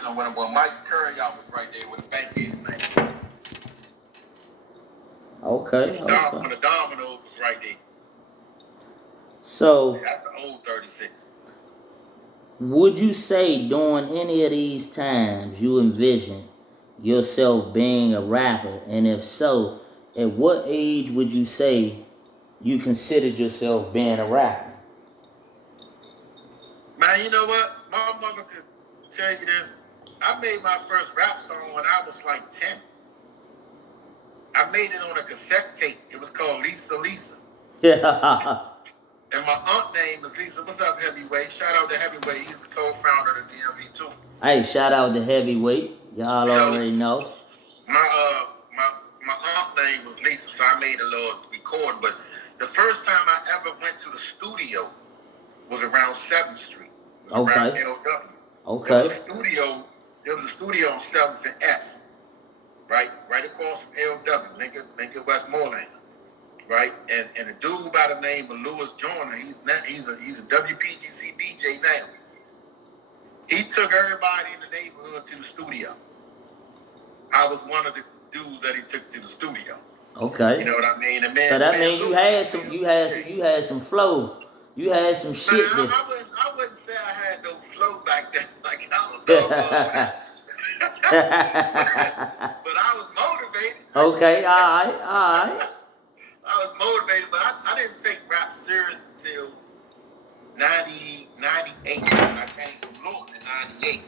prison when Mike's Carryout was right there with the bank is name. Okay. When the Domino's was right there. So that's the old 36. Would you say during any of these times you envision yourself being a rapper? And if so, at what age would you say you considered yourself being a rapper? Man, you know what? My mother could tell you this. I made my first rap song when I was like 10. I made it on a cassette tape. It was called Lisa Lisa. Yeah. And my aunt name is Lisa. What's up, Heavyweight? Shout out to Heavyweight. He's the co-founder of the DMV too. Hey, shout out to Heavyweight. Y'all already know. My aunt name was Lisa, so I made a little recording. But the first time I ever went to the studio was around 7th Street. It was around LW. Okay. There was a studio on 7th and S, right across from LW, Lincoln Westmoreland. Right, and a dude by the name of Lewis Joyner, he's a WPGC DJ now. He took everybody in the neighborhood to the studio. I was one of the dudes that he took to the studio. Okay. You know what I mean? And man, so that means you had some flow. You had some shit. Man, I wouldn't say I had no flow back then. Like I don't know about that. But I was motivated. Okay, all right. I was motivated, but I didn't take rap serious until 98 when I came from Florida in 98.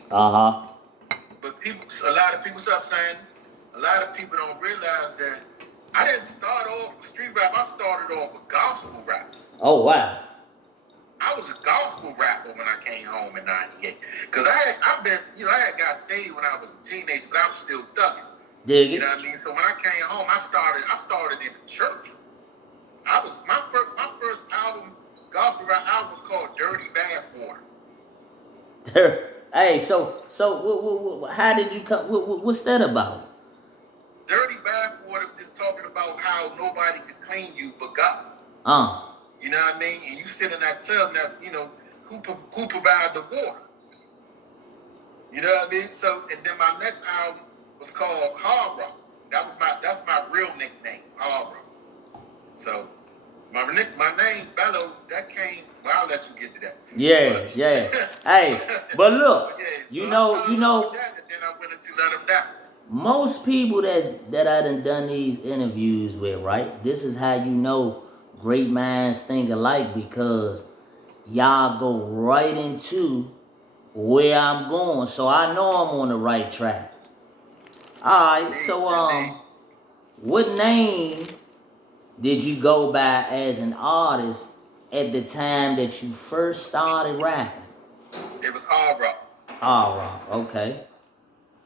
But a lot of people stop saying, a lot of people don't realize that I didn't start off with street rap. I started off with gospel rap. Oh, wow. I was a gospel rapper when I came home in 98. Because I had got saved when I was a teenager, but I was still thugging. You know what I mean? So when I came home, I started in the church. My first album, gospel rap album, was called Dirty Bathwater. Hey, so how did you come? What's that about? Dirty Bathwater was just talking about how nobody could clean you but God. You know what I mean? And you sit in that tub, now who provided the water? You know what I mean? So, and then my next album was called Hard Rock. That's my real nickname, Hard Rock. So, my name, Bello, that came, well, I'll let you get to that. Yeah. Hey, but look, you know. That, and then I went into Let 'Em Die. Most people that I done these interviews with, right? This is how you know great minds think alike, because y'all go right into where I'm going. So I know I'm on the right track. Alright, so what name did you go by as an artist at the time that you first started rapping? It was Hard Rock. Hard Rock, okay.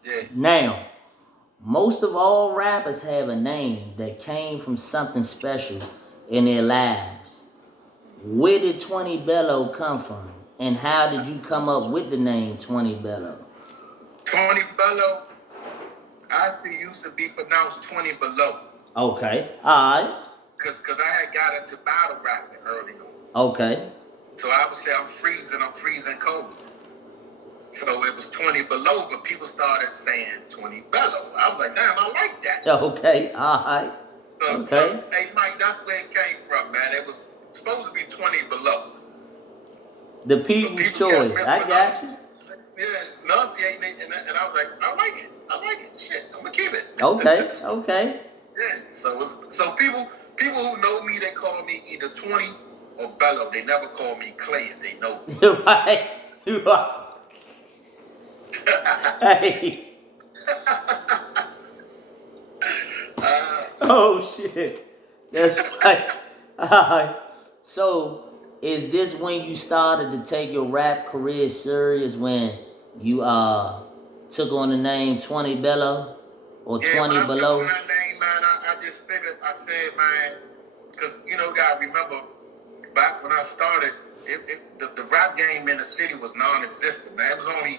Yeah. Now, most of all rappers have a name that came from something special in their lives. Where did 20 Bello come from? And how did you come up with the name 20 Bello? 20 Bello actually used to be pronounced 20 Below. Okay, alright. Cause I had got into battle rapping early on. Okay. So I would say I'm freezing cold. So it was 20 Below, but people started saying 20 Bello. I was like, damn, I like that. Okay, alright. So, hey Mike, that's where it came from, man. It was supposed to be 20 Below. The people's choice. I got you. Yeah, enunciating it, and I was like, I like it. Shit, I'm gonna keep it. Okay. Yeah. So people who know me, they call me either 20 or Bello. They never call me Clay if they know me. You're right. Hey. Oh shit. That's right. So, is this when you started to take your rap career serious, when you took on the name 20 Bello or 20 Below? When I took that name, man, I just figured, I said, man, because God, remember back when I started, the rap game in the city was non-existent, man. It was only,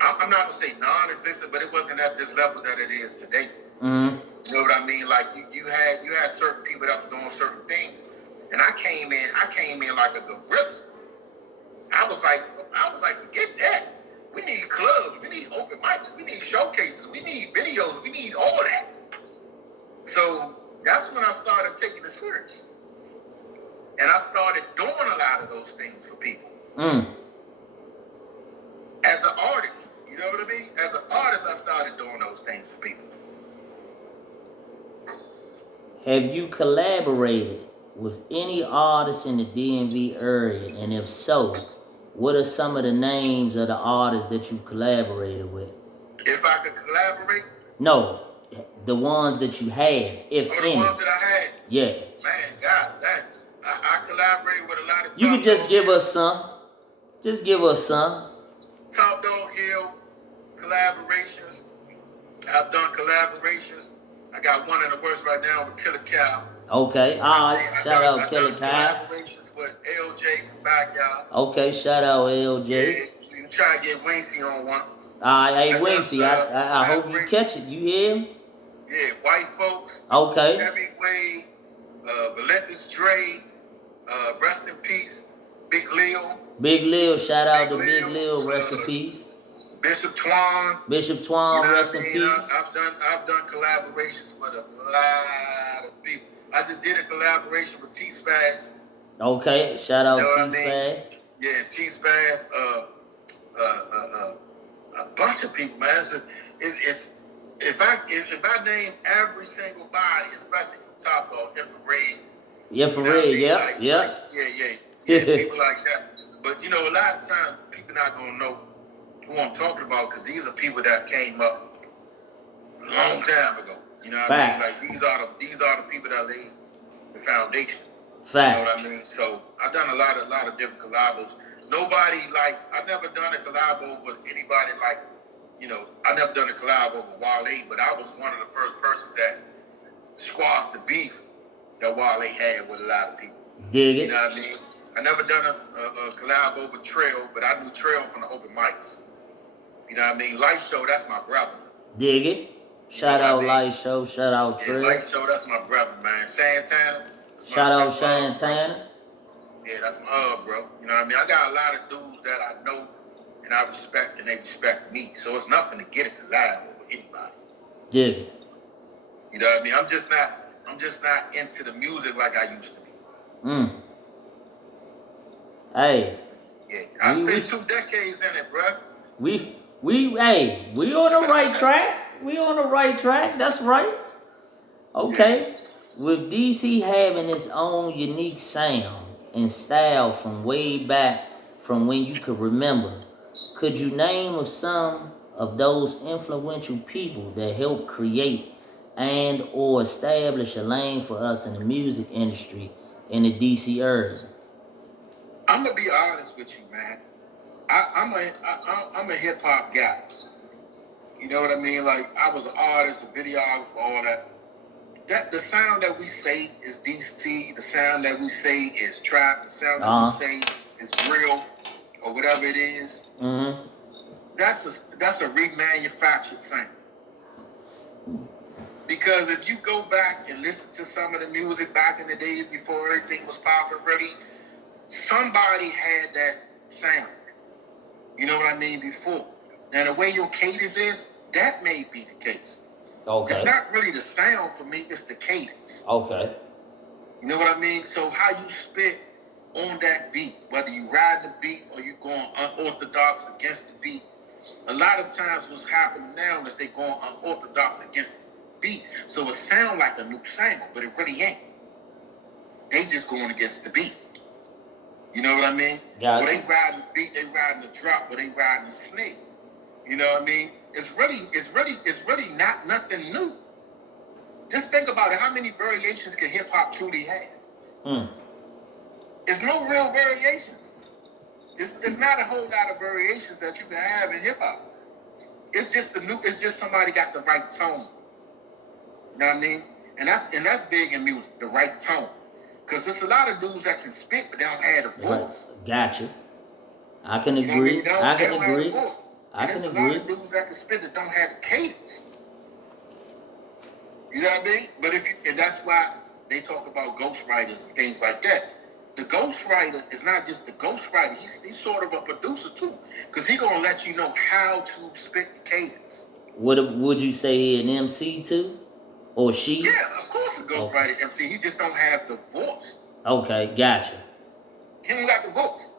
I'm not gonna say non-existent, but it wasn't at this level that it is today. Mm-hmm. You know what I mean? Like you had certain people that was doing certain things, and I came in like a gorilla. I was like, forget that. We need clubs. We need open showcases. We need videos. We need all that. So that's when I started taking it serious. And I started doing a lot of those things for people. As an artist, you know what I mean? As an artist, I started doing those things for people. Have you collaborated with any artists in the DMV area? And if so, what are some of the names of the artists that you collaborated with? If I could collaborate? No, the ones that you have, if any. The ones that I had? Yeah. Man, God, I collaborated with a lot of. You could just give us some. Just give us some. Top Dog Hill collaborations. I've done collaborations. I got one in the works right now with Killer Cow. Okay, all right. Shout out Killer Cow. Collaborations with LJ from Backyard. Okay, shout out LJ. Yeah, you try to get Wincy on one. All right, hey Wincy, I hope you catch it. You hear him? Yeah, White Folks. Okay. Hemingway, Relentless Dre, rest in peace, Big Leo. Big Leo, shout out to Big Leo, rest in peace. Bishop Twan. Bishop Twan, you know rest in peace. I've done collaborations with a lot of people. I just did a collaboration with T-Spaz. Okay, shout out T-Spaz. Yeah, T-Spaz. A bunch of people, man. It's if I name every single body, especially from Top Dog, Infrared. Infrared, yeah, like, yeah. Like, yeah, people like that. But you know, a lot of times people not gonna know who I'm talking about because these are people that came up a long time ago. You know what I mean? Like these are the people that laid the foundation. Fact. You know what I mean? So I've done a lot of different collabos. Nobody like I've never done a collabo with anybody like, you know, I never done a collabo with Wale, but I was one of the first persons that squashed the beef that Wale had with a lot of people. Dig it. You know what I mean? I never done a collabo with Trail, but I knew Trail from the open mics. You know what I mean? Light Show, that's my brother. Dig it. Shout out Light Show, shout out Trail. Light Show, that's my brother, man. Santana. Shout out Santana. Yeah, that's my bro. You know what I mean? I got a lot of dudes that I know and I respect and they respect me. So it's nothing to get a collab over anybody. Dig it. You know what I mean? I'm just not into the music like I used to be. Hey. Yeah. I spent 2 decades in it, bro. We on the right track. We on the right track. That's right. Okay. Yeah. With DC having its own unique sound and style from way back from when you could remember, could you name of some of those influential people that helped create and or establish a lane for us in the music industry in the DC area? I'm gonna be honest with you, man. I'm a hip hop guy. You know what I mean? Like I was an artist, a videographer, all that. That the sound that we say is DC, the sound that we say is trap, the sound that we say is real, or whatever it is. Mm-hmm. That's a remanufactured sound. Because if you go back and listen to some of the music back in the days before everything was popping, really, somebody had that sound. You know what I mean? Before. Now the way your cadence is, that may be the case. Okay. It's not really the sound for me, it's the cadence. Okay. You know what I mean? So how you spit on that beat, whether you ride the beat or you going unorthodox against the beat. A lot of times what's happening now is they going unorthodox against the beat. So it sound like a new sound, but it really ain't. They just going against the beat. You know what I mean? Yeah. When they riding the beat, they riding the drop, but they riding the snake. You know what I mean? It's really not nothing new. Just think about it. How many variations can hip hop truly have? It's no real variations. It's not a whole lot of variations that you can have in hip hop. It's just somebody got the right tone. You know what I mean? And that's big in music, the right tone. Because there's a lot of dudes that can spit, but they don't have a voice. Gotcha. I can agree. I can agree. There's a lot of dudes that can spit that don't have the cadence. You know what I mean? But and that's why they talk about ghostwriters and things like that. The ghostwriter is not just the ghostwriter. He's sort of a producer too, because he's gonna let you know how to spit the cadence. Would you say he an MC too? Or she? Yeah, of course a ghostwriter MC. He just don't have the voice. Okay, gotcha. He don't got the voice.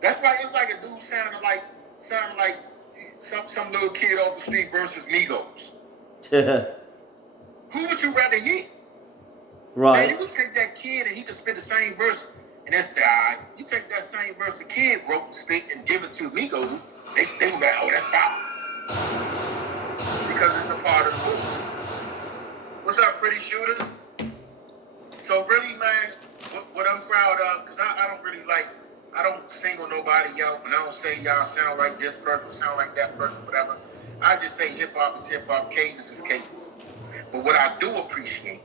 That's why it's like a dude sounding like some little kid off the street versus Migos. Who would you rather hear? Right. Man, you would take that kid and he just spit the same verse, and that's the eye. You take that same verse the kid wrote and spit and give it to Migos, they would be like, oh, that's foul. Because it's a part of the rules. What's up, pretty shooters? So really, man, what I'm proud of, because I don't single nobody out, and I don't say y'all sound like this person, sound like that person, whatever. I just say hip-hop is hip-hop, cadence is cadence. But what I do appreciate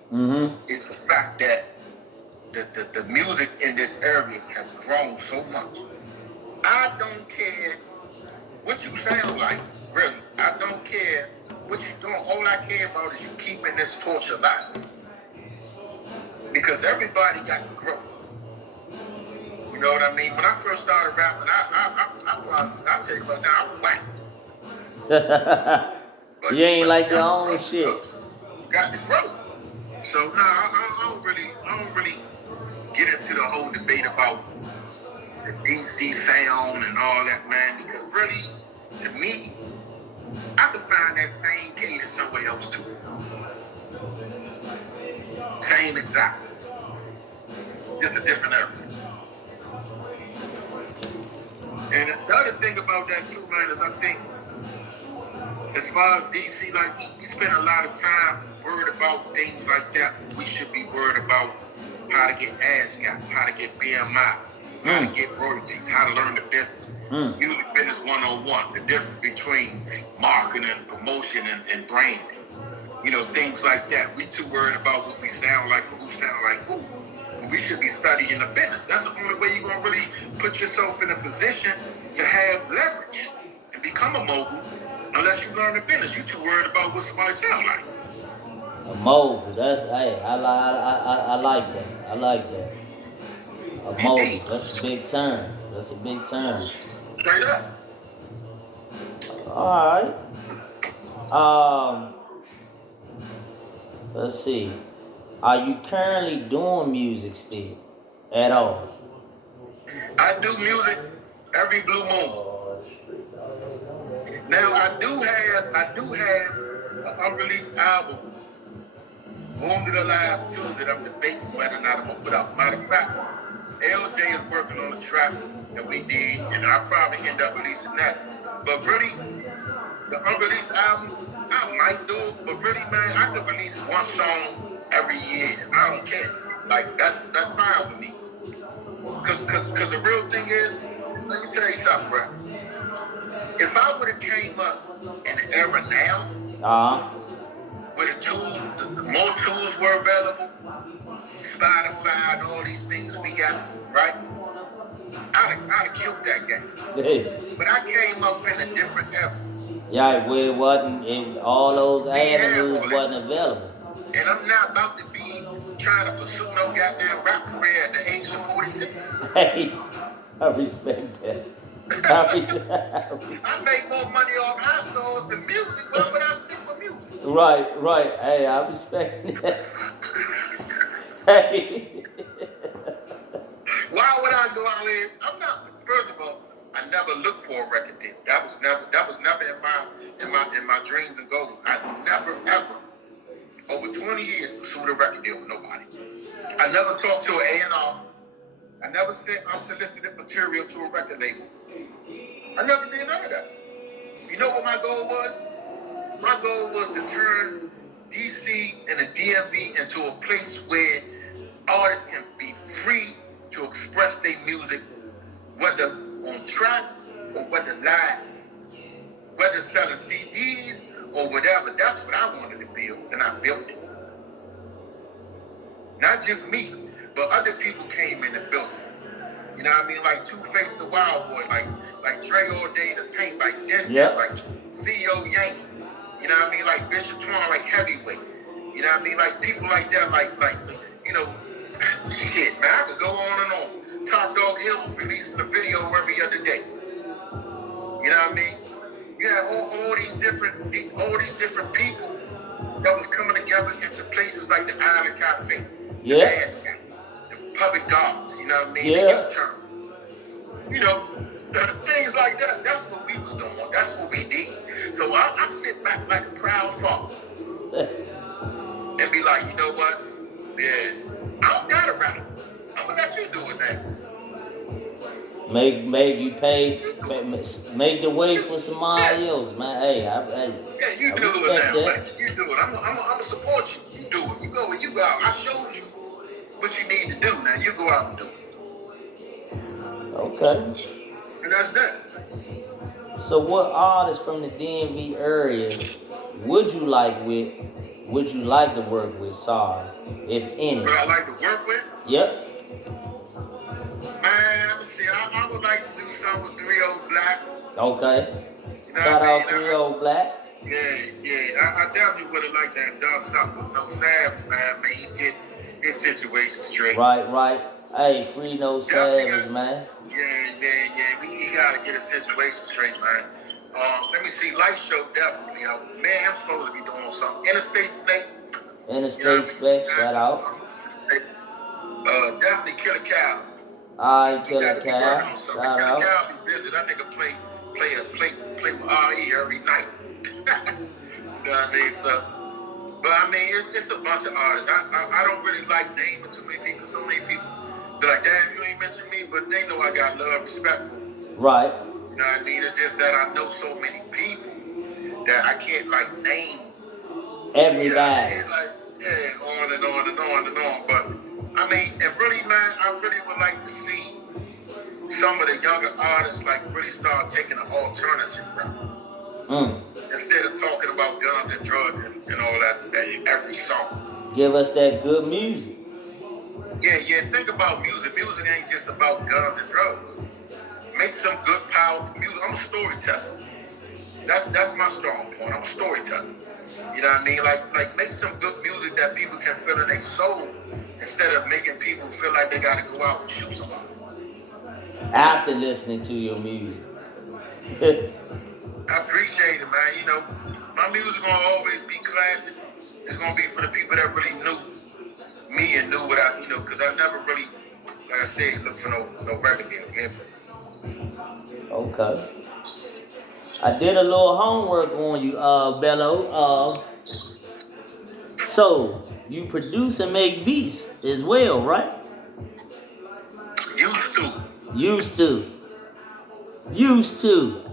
is the fact that the music in this area has grown so much. I don't care what you sound like, really. I don't care what you're doing. All I care about is you keeping this torch alive. Because everybody got to grow. You know what I mean? When I first started rapping, I'll tell you right now, I was whack. You ain't like your own shit. Got to grow. So I don't really get into the whole debate about the DC sound and all that, man, because really, to me, I can find that same cadence somewhere else too. Same exact. Just a different area. And the other thing about that too, man, is I think as far as DC, like we spend a lot of time worried about things like that. We should be worried about how to get ads got, how to get BMI, how to get royalties, how to learn the business. Music business 101, the difference between marketing, promotion, and branding. You know, things like that. We too worried about what we sound like or who sound like who. We should be studying the business. That's the only way you're going to really put yourself in a position to have leverage and become a mogul, unless you learn the business. You're too worried about what somebody sound like. A mogul, that's, hey, I like that. I like that. A mogul, that's a big term. That's a big term. Straight up. Alright. Let's see. Are you currently doing music still? At all? I do music every blue moon. Now I do have an unreleased album, Wounded Alive 2, that I'm debating whether or not I'm gonna put out. Matter of fact, LJ is working on a track that we did, and I'll probably end up releasing that. But really, the unreleased album, I might do it, but really, man, I could release one song every year. I don't care. Like that's fine with me. Cause the real thing is, let me tell you something, bro. If I would have came up in the era now, where the tools, the more tools were available, Spotify and all these things we got, right? I'd have killed that game. Hey. But I came up in a different era. Yeah, where it wasn't, all those avenues wasn't available. And I'm not about to be trying to pursue no goddamn rap career at the age of 46. Hey, I respect that. I make more money off high songs than music, but would I stick with music? Right. Hey, I respect that. Hey. Why would I go out there? I'm not. First of all, I never looked for a record deal. That was never in my dreams and goals. I never ever, over 20 years, pursued a record deal with nobody. I never talked to an A&R. I never sent unsolicited material to a record label. I never did none of that. You know what my goal was? My goal was to turn DC and the DMV into a place where artists can be free to express their music, whether on track or whether live, whether selling CDs or whatever. That's what I wanted to build, and I built it. Not just me, but other people came in and built it. You know what I mean? Like Two-Face the Wild Boy, like Dre All Day the Paint, like Denver, like CEO Yanks. You know what I mean? Like Bishop Tron, like Heavyweight. You know what I mean? Like people like that, like you know, shit, man. I could go on and on. Top Dog Hill was releasing a video every other day. You know what I mean? You had all these different people that was coming together into places like the Island Cafe, the dance, the public gardens, you know what I mean? The U-turn. You know, things like that. That's what we was doing. That's what we did. So I sit back like a proud father and be like, you know what? Yeah, I don't gotta rap. I'm gonna let you do it now. Make you pay, make the way for somebody else, man. Hey, I you do it now, man. You do it. I'm gonna support you. You do it. You go and you go out. I showed you what you need to do. Now you go out and do it. Okay. And that's that. So, what artists from the DMV area would you like to work with, Sorry, if any? Would I like to work with? Yep. Man, let me see. I would like to do something with 3-0 Black. Okay. You know Shout out 3-0 Black. Yeah. I definitely would have liked to have done something with No Savage, man. He get his situation straight. Right. Hey, free No Savage, man. Yeah. We gotta get his situation straight, man. Let me see. Life Show definitely. Man, I'm supposed to be doing something. Interstate Snake. Shout out. Definitely Killer Cow. Alright, Killer Cow. Shout out. Killer Cow be busy. That nigga play with RE every night. You know what I mean? So, but I mean, it's a bunch of artists. I don't really like naming too many people. So many people be like, damn, you ain't mentioned me, but they know I got love, respect for them. Right. You know what I mean? It's just that I know so many people that I can't like name everybody. You know what I mean? Like, on and on and on and on. But I mean, and really, man, I really would like to see some of the younger artists like really start taking an alternative route. Instead of talking about guns and drugs and all that in every song. Give us that good music. Yeah. Think about music. Music ain't just about guns and drugs. Make some good, powerful music. I'm a storyteller. That's my strong point. I'm a storyteller. You know what I mean? Like make some good music that people can feel in their soul instead of making people feel like they got to go out and shoot somebody. After listening to your music. I appreciate it, man. You know, my music gonna always be classic. It's gonna be for the people that really knew me and knew what because I never really, like I said, looked for no record deal. Yeah. Okay. I did a little homework on you, Bello. So you produce and make beats as well, right? Used to.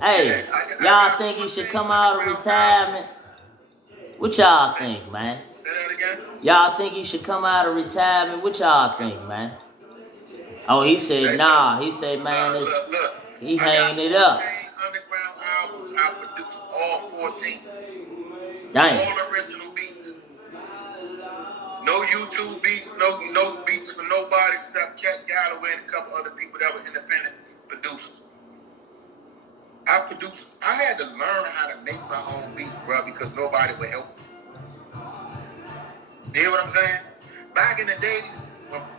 Hey, y'all think he should come out of retirement? What y'all think, man? Say that again? Y'all think he should come out of retirement? What y'all think, man? Oh, he said nah. He said, man, he hanging it up. Underground albums, I produced all 14. Dang. All original beats. No YouTube beats, no beats for nobody except Cat Galloway and a couple other people that were independent producers. I had to learn how to make my own beats, bro, because nobody would help me. You hear what I'm saying? Back in the days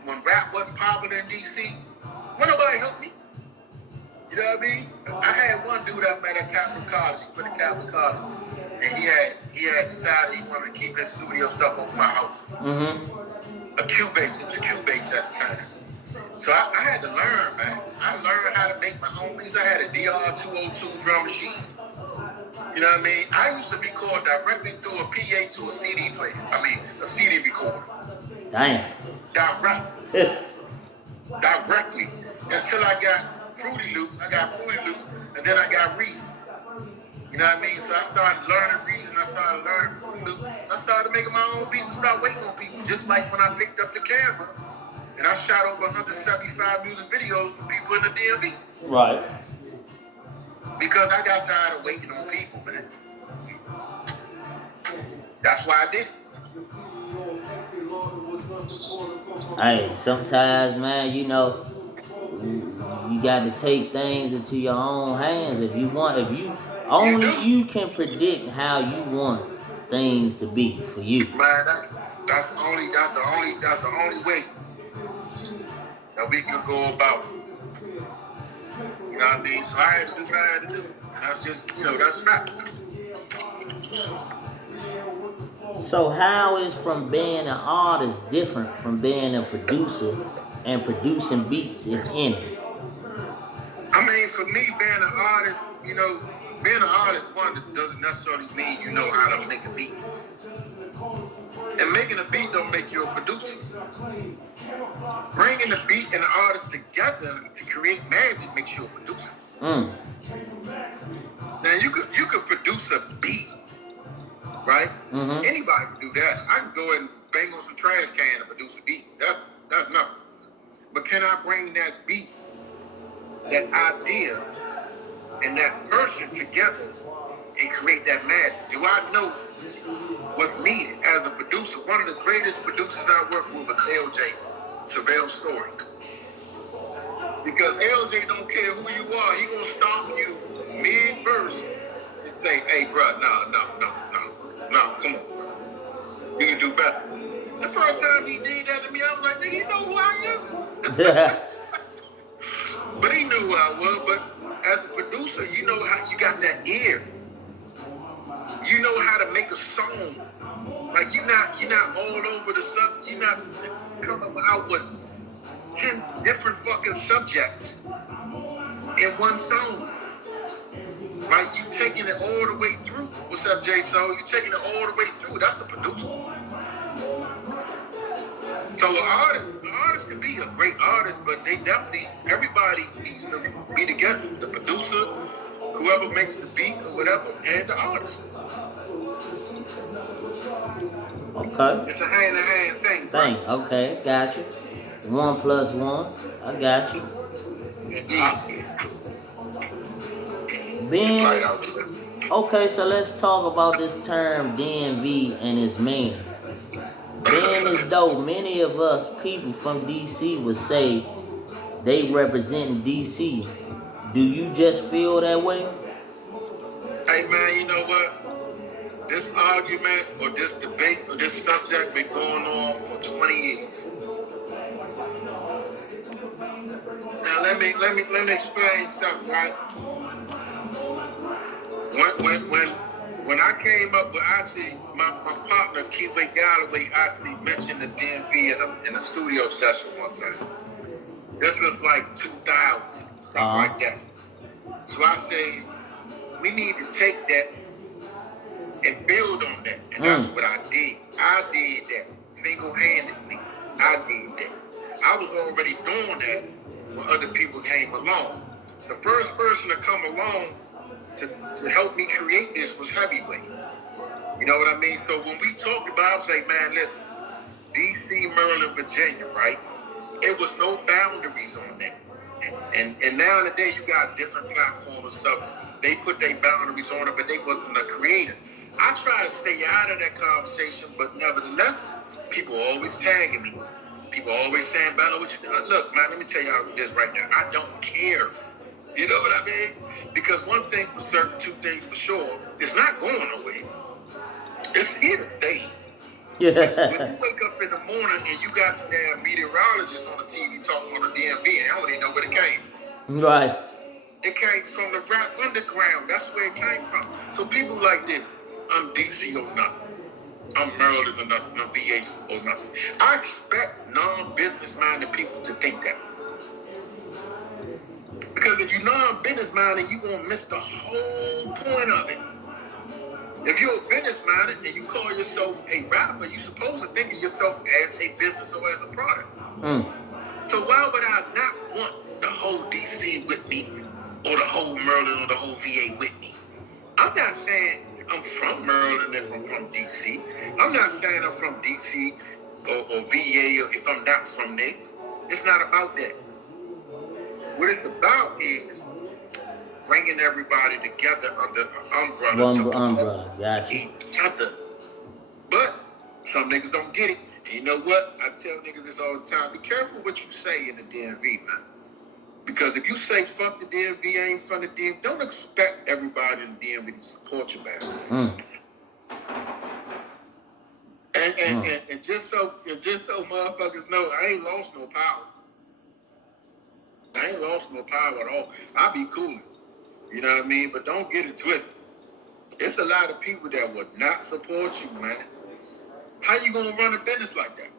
when rap wasn't popular in DC, when nobody helped me. You know what I mean? I had one dude I met at Capital College. He went to Capital College, and he had decided he wanted to keep his studio stuff over my house. Mm-hmm. A Cubase. It was a Cubase at the time. So I had to learn, man. I learned how to make my own beats. I had a DR-202 drum machine. You know what I mean? I used to record directly through a PA to a CD player. A CD recorder. Damn. Directly. Until I got Fruity Loops. And then I got Reason. You know what I mean? So I started learning Reason. I started learning Fruity Loops. I started making my own beats and started waiting on people. Just like when I picked up the camera. And I shot over 175 music videos for people in the DMV. Right. Because I got tired of waiting on people, man. That's why I did it. Hey, sometimes, man, you got to take things into your own hands if you you can predict how you want things to be for you. Man, that's the only way that we can go about it. You know what I mean? So I had to do what I had to do. And that's just, that's facts. So how is from being an artist different from being a producer and producing beats, if any? I mean, for me, being an artist, being an artist, one, doesn't necessarily mean you know how to make a beat. And making a beat don't make you a producer. Bringing the beat and the artist together to create magic makes you a producer. Now you could produce a beat, right? Mm-hmm. Anybody can do that. I can go and bang on some trash can and produce a beat. That's nothing. But can I bring that beat, that idea, and that person together and create that magic? Do I know what's needed as a producer? One of the greatest producers I worked with was LJ, Surveil Story. Because LJ don't care who you are. He gonna stop you mid-verse and say, hey, bro, no, come on. You can do better. The first time he did that to me, I was like, nigga, you know who I am? But he knew who I was. But as a producer, you know how you got that ear. You know how to make a song. Like you're not all over the stuff. You're not coming out with 10 different fucking subjects in one song. Right? You taking it all the way through. What's up, Jay So? You taking it all the way through. That's a producer. So an artist can be a great artist, but everybody needs to be together. The producer, whoever makes the beat or whatever, and the artist. Okay. It's a hand-in-hand thing. Right? Okay, got you. 1 + 1. I got you. Okay, so let's talk about this term DMV and its meaning. Being as though many of us people from DC would say they represent DC, do you just feel that way? Hey man, you know what? This argument or this debate or this subject been going on for 20 years. Now let me explain something, right? When I came up with actually my partner Keyway Galloway actually mentioned the DMV in a studio session one time. This was like 2000, something like that. So I said we need to take that and build on that, and that's what I did. I did that single-handedly. I did that. I was already doing that when other people came along. The first person to come along to help me create this was Heavyweight. You know what I mean? So when we talked about it, I was like, man, listen, DC, Maryland, Virginia, right? It was no boundaries on that. And now in the day, you got different platforms and stuff. They put their boundaries on it, but they wasn't a creator. I try to stay out of that conversation, but nevertheless, people always tagging me. People always saying, Bello, what you doing? Look, man, let me tell y'all this right now. I don't care. You know what I mean? Because one thing for certain, two things for sure, it's not going away. It's here to stay. Yeah. When you wake up in the morning and you got the damn meteorologist on the TV talking on the DMV, and I don't even know where it came from. Right. It came from the rap underground. That's where it came from. So people like this, I'm DC or nothing. I'm Maryland or nothing. I'm VA or nothing. I expect non-business minded people to think that. Because if you're non-business minded, you're going to miss the whole point of it. If you're a business minded and you call yourself a rapper, you're supposed to think of yourself as a business or as a product. So why would I not want the whole DC with me or the whole Maryland or the whole VA with me? I'm not saying I'm from Maryland if I'm from DC. I'm not saying I'm from DC or VA if I'm not from there. It's not about that. What it's about is bringing everybody together under an umbrella. Gotcha. Each other. But some niggas don't get it. And you know what? I tell niggas this all the time. Be careful what you say in the DMV, man. Because if you say fuck the DMV, I ain't from the DMV, don't expect everybody in the DMV to support you, man. And just so motherfuckers know, I ain't lost no power. I ain't lost no power at all. I be cool. You know what I mean? But don't get it twisted. It's a lot of people that would not support you, man. How you gonna run a business like that?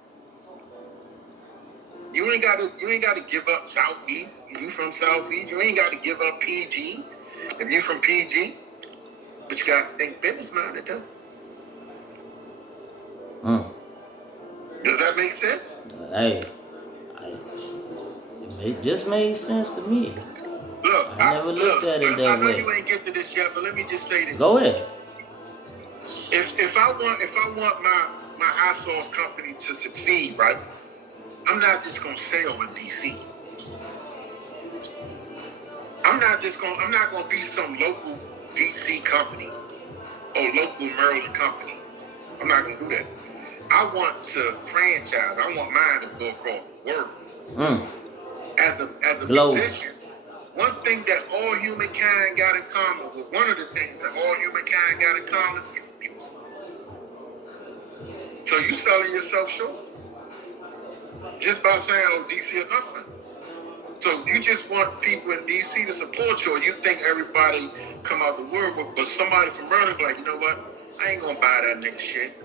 You ain't gotta give up Southeast. If you from Southeast, you ain't gotta give up PG. If you from PG, but you gotta think business minded though. Does that make sense? Hey, it just made sense to me. Look, I never looked at it that way. I know you ain't get to this yet, but let me just say this. Go ahead. If I want my high sauce company to succeed, right? I'm not just gonna sell in DC. I'm not gonna be some local DC company or local Maryland company. I'm not gonna do that. I want to franchise. I want mine to go across the world. As a musician, one thing that all humankind got in common, one of the things that all humankind got in common is music. So you selling yourself short just by saying, "Oh, DC or nothing." So you just want people in DC to support you, or you think everybody come out the world, but somebody from Maryland like, you know what? I ain't gonna buy that nigga shit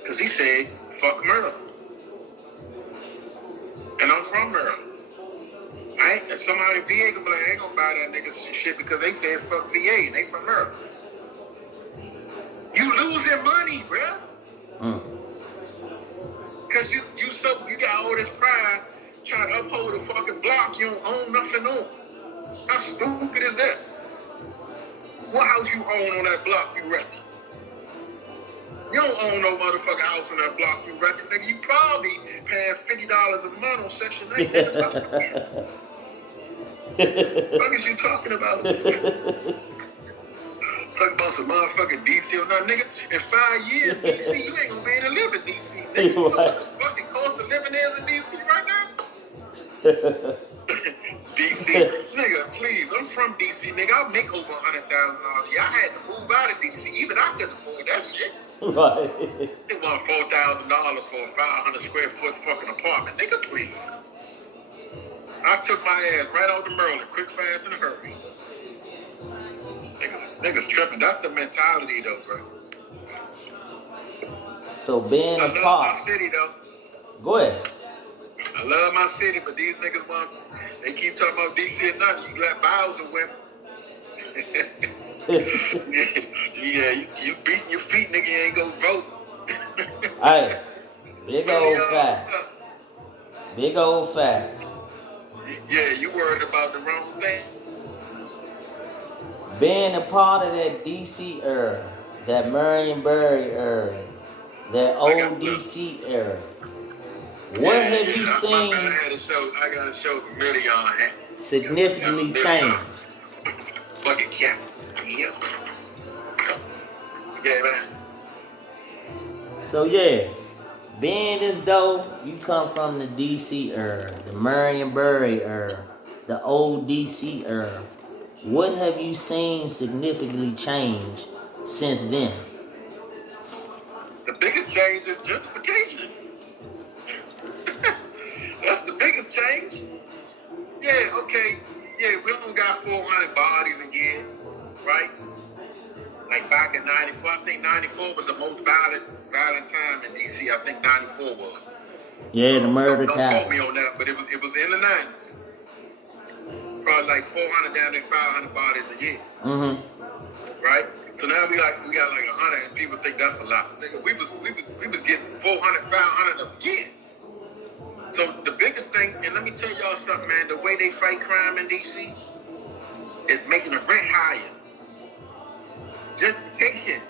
because he said, "Fuck Maryland," and I'm from Maryland. Somebody in VA gonna be like, I ain't gonna buy that nigga shit because they said fuck VA and they from Maryland. You losing money, bro. Cause you got all this pride trying to uphold a fucking block you don't own nothing on. How stupid is that? What house you own on that block you renting? You don't own no motherfucking house on that block you renting, nigga. You probably paying $50 a month on Section 8. What is you talking about? Talking about some motherfucking DC or nothing, nigga. In 5 years, DC, you ain't gonna be able to live in DC, nigga. You know what the fucking cost of living is in DC right now? DC, nigga, please, I'm from DC, nigga. I make over $100,000. Yeah, I had to move out of DC. Even I couldn't afford that shit. Right. They want $4,000 for a 500 square foot fucking apartment, nigga. Please. I took my ass right out to Maryland, quick, fast, in a hurry. Niggas tripping. That's the mentality, though, bro. So being a part. I love my city, though. Go ahead. I love my city, but these niggas they keep talking about DC and nothing. You let Bowser win. Yeah, you beating your feet, nigga. You ain't gonna vote. Hey, big old fact. Big old fact. Yeah, you worried about the wrong thing. Being a part of that DC era, that Marionberry era, that old DC era. What have you seen I gotta show the million significantly change? Fucking cap. Yep. Yeah, man. So yeah, being as though you come from the DC era, the Marionberry era, the old DC era, what have you seen significantly change since then? The biggest change is gentrification. That's the biggest change. Yeah, okay. Yeah, we don't got 400 bodies again, right? Like back in 94, I think 94 was the most violent time in DC. I think 94 was. Yeah, the murder Don't quote me on that, but it was in the 90s. Probably like 400 down to 500 bodies a year. Right? So now we got like 100, and people think that's a lot. Nigga, we was getting 400, 500 a year. So the biggest thing, and let me tell y'all something, man. The way they fight crime in DC is making the rent higher. Gentrification,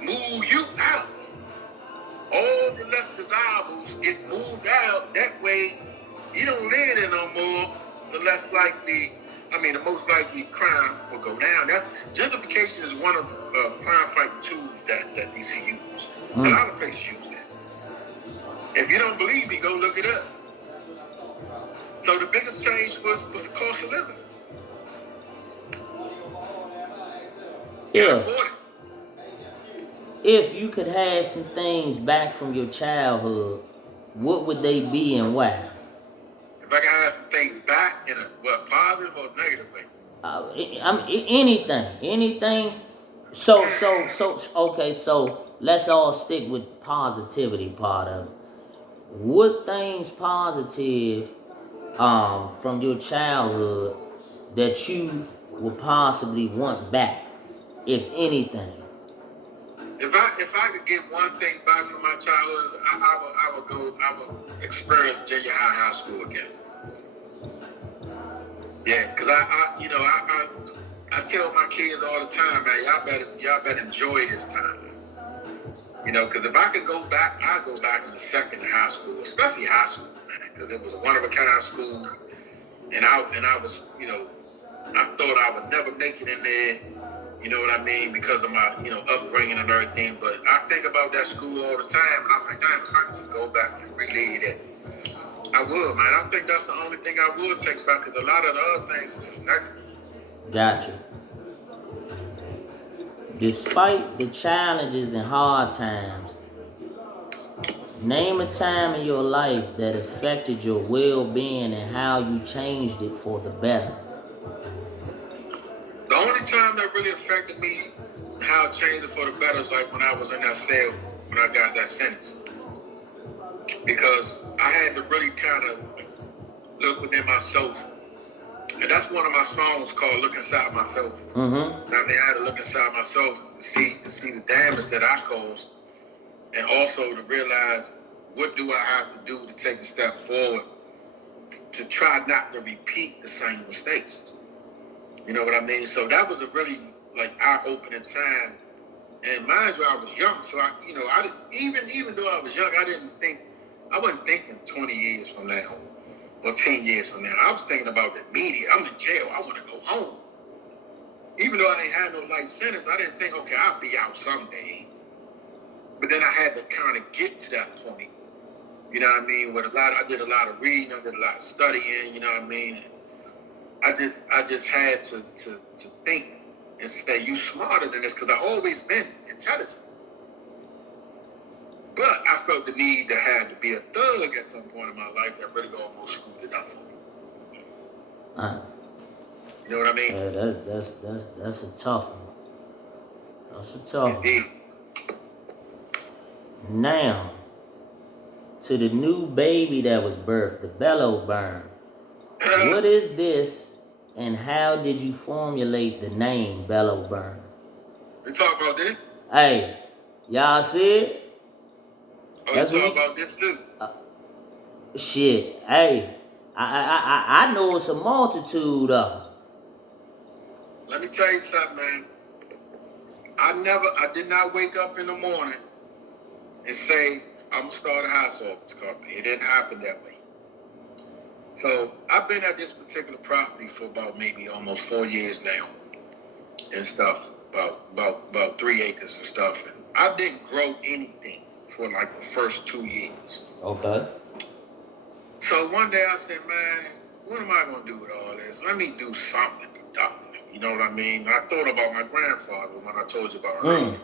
move you out. All the less desirables get moved out. That way, you don't live there no more. The most likely crime will go down. Gentrification is one of crime fighting tools that DC uses. A lot of places use that. If you don't believe me, go look it up. So the biggest change was the cost of living. Yeah. If you could have some things back from your childhood, what would they be and why? If I could have some things back in a positive or negative way? Anything. So, okay, so let's all stick with positivity part of it. What things positive from your childhood that you would possibly want back, if anything? If I could get one thing back from my childhood, I would experience junior high school again. Yeah, because I tell my kids all the time, man, y'all better enjoy this time. You know, because if I could go back, I'd go back in the second high school, especially high school, man, because it was a one of a kind school, and I was, you know, I thought I would never make it in there. You know what I mean? Because of my, upbringing and everything. But I think about that school all the time, and I think, damn, if I could just go back and relive it, I would, man. I think that's the only thing I would take back, because a lot of the other things is just negative. Gotcha. Despite the challenges and hard times, name a time in your life that affected your well-being and how you changed it for the better. The only time that really affected me, how it changed it for the better, was like when I was in that cell, when I got that sentence. Because I had to really kind of look within myself. And that's one of my songs called Look Inside Myself. Mm-hmm. I mean, I had to look inside myself to see the damage that I caused, and also to realize what do I have to do to take a step forward to try not to repeat the same mistakes. You know what I mean? So that was a really eye-opening time. And mind you, I was young, so I didn't, even though I was young, I wasn't thinking 20 years from now or 10 years from now. I was thinking about the immediate. I'm in jail. I want to go home. Even though I ain't had no life sentence, I didn't think, okay, I'll be out someday. But then I had to kind of get to that point. You know what I mean? I did a lot of reading, I did a lot of studying. You know what I mean? I just had to think and say, you smarter than this, because I always been intelligent. But I felt the need to have to be a thug at some point in my life that really almost screwed it up for me. You know what I mean? Yeah, that's a tough one. That's a tough one. Now, to the new baby that was birthed, the Bello burn. What is this, and how did you formulate the name Bello burn? We talk about this? Hey, y'all see it? Oh, you talk about this too? Shit, hey, I know it's a multitude of them. Let me tell you something, man. I did not wake up in the morning and say, I'm gonna start a house office company. It didn't happen that way. So I've been at this particular property for about maybe almost 4 years now and stuff, about 3 acres and stuff. And I didn't grow anything for like the first 2 years. Okay. So one day I said, man, what am I gonna do with all this? Let me do something productive. You know what I mean? I thought about my grandfather when I told you about earlier.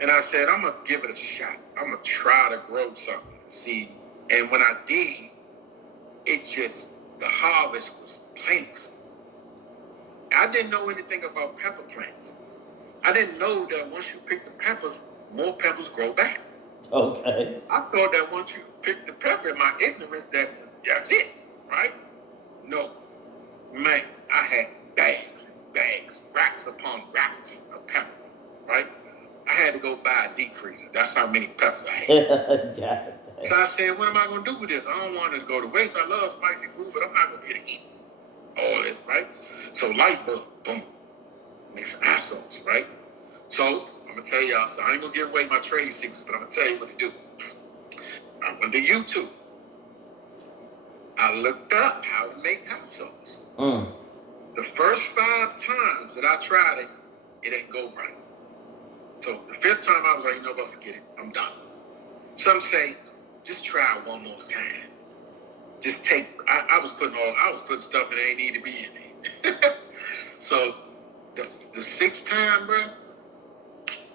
And I said, I'm gonna give it a shot. I'm gonna try to grow something, see. And when I did, the harvest was plentiful. I didn't know anything about pepper plants. I didn't know that once you pick the peppers, more peppers grow back. Okay. I thought that once you pick the pepper, in my ignorance, that's it, right? No. Man, I had bags and bags, racks upon racks of pepper, right? I had to go buy a deep freezer. That's how many peppers I had. So I said, what am I going to do with this? I don't want it to go to waste. I love spicy food, but I'm not going to be able to eat all this, right? So light bulb, boom, make some hot sauce, right? So I'm going to tell y'all, so I ain't going to give away my trade secrets, but I'm going to tell you what to do. I went to YouTube. I looked up how to make hot sauce. The first 5 times that I tried it, it didn't go right. So the 5th time I was like, you know what, forget it. I'm done. Some say, just try it one more time. Just take, I was putting stuff that ain't need to be in there. So the 6th time, bro,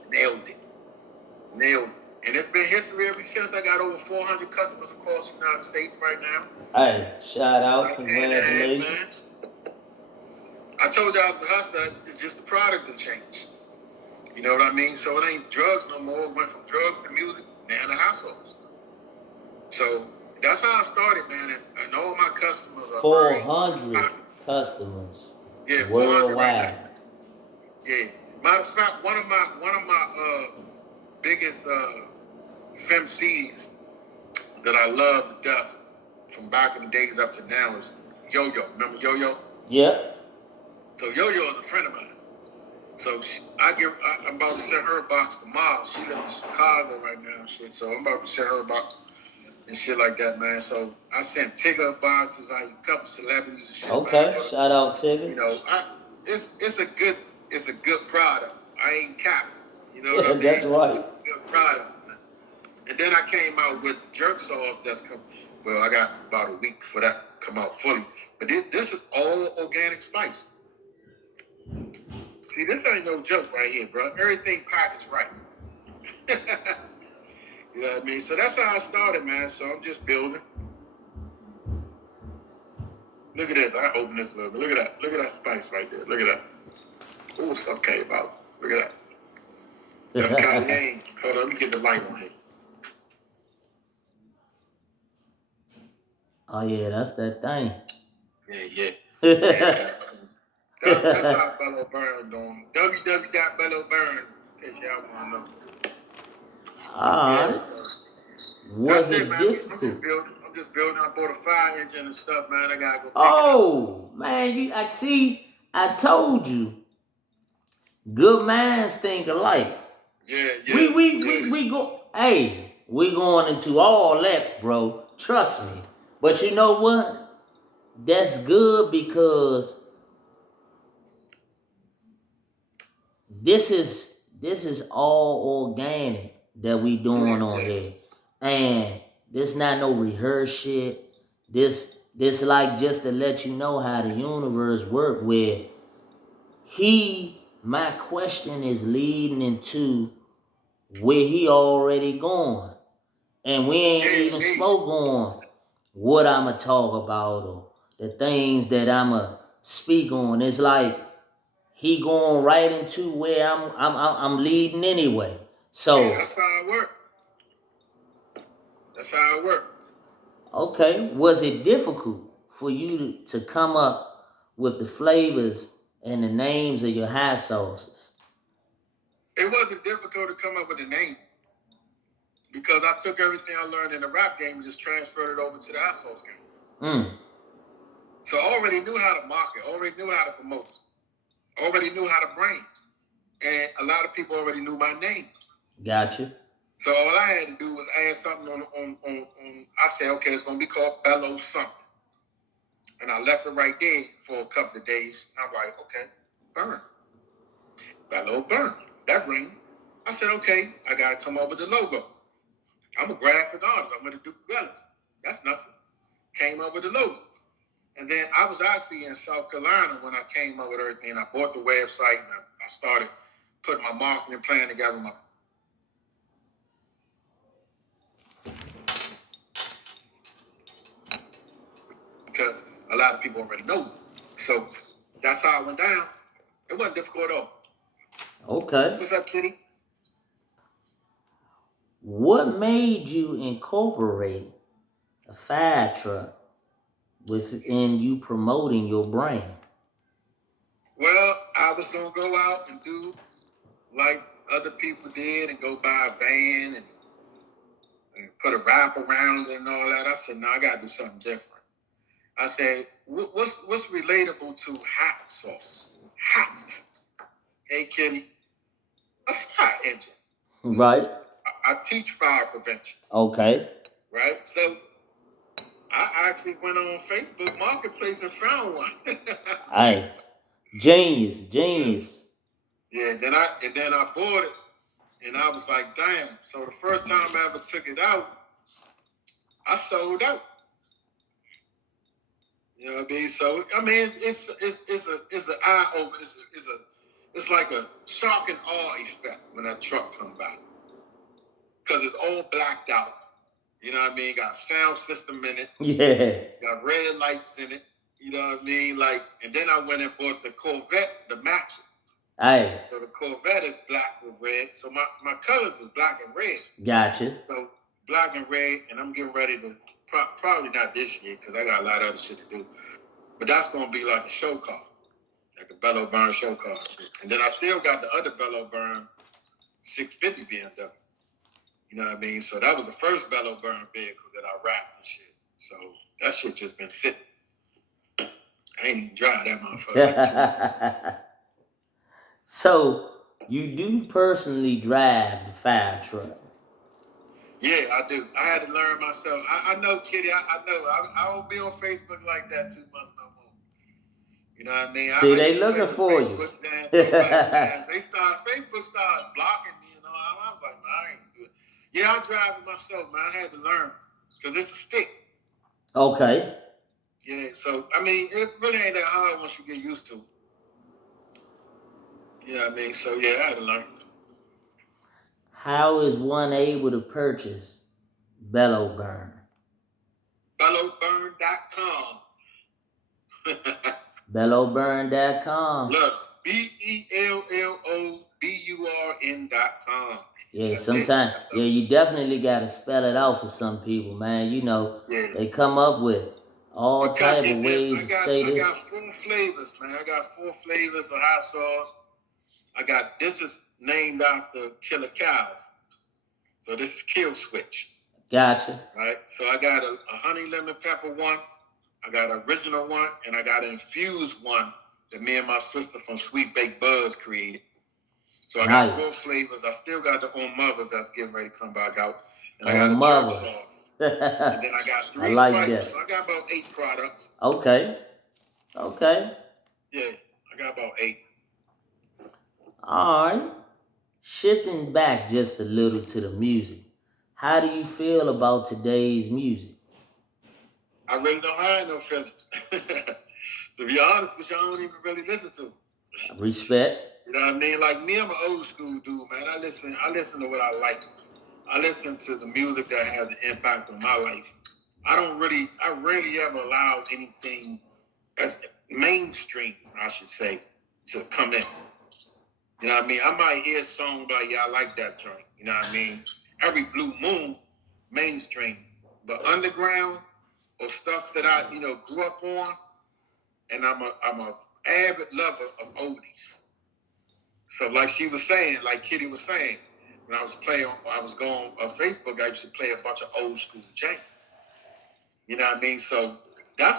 nailed it. And it's been history ever since. I got over 400 customers across the United States right now. Hey, shout out, congratulations. I told you I was a hustler. It's just the product that changed. You know what I mean? So it ain't drugs no more. It went from drugs to music, now to households. So that's how I started, man. And all my customers are 400 customers. Yeah, 400 right now. Yeah. Matter of fact, one of my biggest femcs that I love to death from back in the days up to now is Yo-Yo. Remember Yo-Yo? Yeah. So Yo-Yo is a friend of mine. So I'm about to send her a box tomorrow. She lives in Chicago right now and shit. So I'm about to send her a box and shit like that, man. So I sent Tigger boxes, like a couple celebrities and shit. Okay, man. shout out Tigger. You know, it's a good product. I ain't capping. You know what I mean? That's right. Good product. And then I came out with jerk sauce that's come. Well, I got about a week for that come out fully. But this is all organic spice. See, this ain't no joke right here, bro. Everything packaged right. You know what I mean? So that's how I started, man. So I'm just building. Look at this. I open this a little bit. Look at that. Look at that spice right there. Look at that. Oh, something came out. Look at that. That's cayenne. Hold on, let me get the light on here. Oh yeah, that's that thing. Yeah. Yeah. That's how Bello Burn doing. www.belloburn, in case y'all want to know. Alright. Was it man. difficult? I'm just building. I bought a fire engine and stuff, man. I gotta go pick it up. Man, I told you. Good minds think alike. Yeah. We go. Hey, we going into all that, bro. Trust me. But you know what? That's good because this is all organic that we doing on here, and this not no rehearsed shit. This like just to let you know how the universe work. Where my question is leading into where he already going. And we ain't even spoke on what I'ma talk about or the things that I'ma speak on. It's like he going right into where I'm leading anyway. So that's how it work. That's how it work. Okay, was it difficult for you to come up with the flavors and the names of your hot sauces? It wasn't difficult to come up with a name because I took everything I learned in the rap game and just transferred it over to the hot sauce game. So I already knew how to market, already knew how to promote, already knew how to brand. And a lot of people already knew my name. Gotcha. So all I had to do was add something on I said, okay, it's going to be called Bello something. And I left it right there for a couple of days. And I'm like, okay, burn. Bello burn. That ring. I said, okay, I got to come up with the logo. I'm a graphic artist. I'm going to do reality. That's nothing. Came up with the logo. And then I was actually in South Carolina when I came up with everything. I bought the website and I started putting my marketing plan together. Because a lot of people already know. So that's how it went down. It wasn't difficult at all. Okay. What's up, Kitty? What made you incorporate a fire truck within you promoting your brand? Well, I was going to go out and do like other people did and go buy a van and put a wrap around it and all that. I said, no, I got to do something different. I said, what's relatable to hot sauce? Hot. Hey, Kitty, a fire engine. Right. I teach fire prevention. Okay. Right? So I actually went on Facebook Marketplace and found one. Aye. Genius. Yeah, then I bought it and I was like, damn. So the first time I ever took it out, I sold out. You know what I mean? So I mean, it's an eye opener. It's like a shock and awe effect when that truck comes by, because it's all blacked out. You know what I mean? Got a sound system in it. Yeah. Got red lights in it. You know what I mean? Like, and then I went and bought the Corvette, the matching. Hey. So the Corvette is black with red. So my colors is black and red. Gotcha. So black and red, and I'm getting ready to probably not this year because I got a lot of other shit to do. But that's gonna be like a show car, like a Bello Burn show car. And then I still got the other Bello Burn 650 BMW. You know what I mean? So that was the first Bello Burn vehicle that I wrapped and shit. So that shit just been sitting. I ain't even drive that motherfucker. So you do personally drive the fire truck? Yeah, I do. I had to learn myself. I know, Kitty. I know. I don't be on Facebook like that too much no more. You know what I mean? See, I they used to looking play for Facebook you. then, Facebook started blocking me, and all. I was like, man, I ain't good. Yeah, I drive it myself, man. I had to learn because it's a stick. Okay. Yeah, so I mean, it really ain't that hard once you get used to it. You know what I mean? So yeah, I had to learn. How is one able to purchase Bello Burn? BelloBurn.com. BelloBurn.com. Look, BelloBurn.com. Yeah, sometimes, yeah, you definitely got to spell it out for some people, man. You know, they come up with all type of ways to say this. I got 4 flavors, man. I got 4 flavors of hot sauce. This is named after Killer Cow. So this is Kill Switch. Gotcha. Right? So I got a honey lemon pepper one. I got an original one, and I got an infused one that me and my sister from Sweet Baked Buzz created. So I got 4 flavors. I still got the On Mothers that's getting ready to come back out. And I got a jerk sauce. And then I got 3 spices. That. So I got about 8 products. Okay. Yeah, I got about 8. All right. Shifting back just a little to the music. How do you feel about today's music? I really don't have no feelings. To be honest with you, I don't even really listen to it. Respect. You know what I mean? Like me, I'm an old school dude, man. I listen to what I like. I listen to the music that has an impact on my life. I rarely ever allow anything as mainstream, I should say, to come in. You know what I mean? I might hear a song like, yeah, I like that joint. You know what I mean? Every blue moon, mainstream. But underground or stuff that I, grew up on, and I'm a avid lover of oldies. So like she was saying, like Kitty was saying, when I was going on Facebook, I used to play a bunch of old school jam. You know what I mean? So that's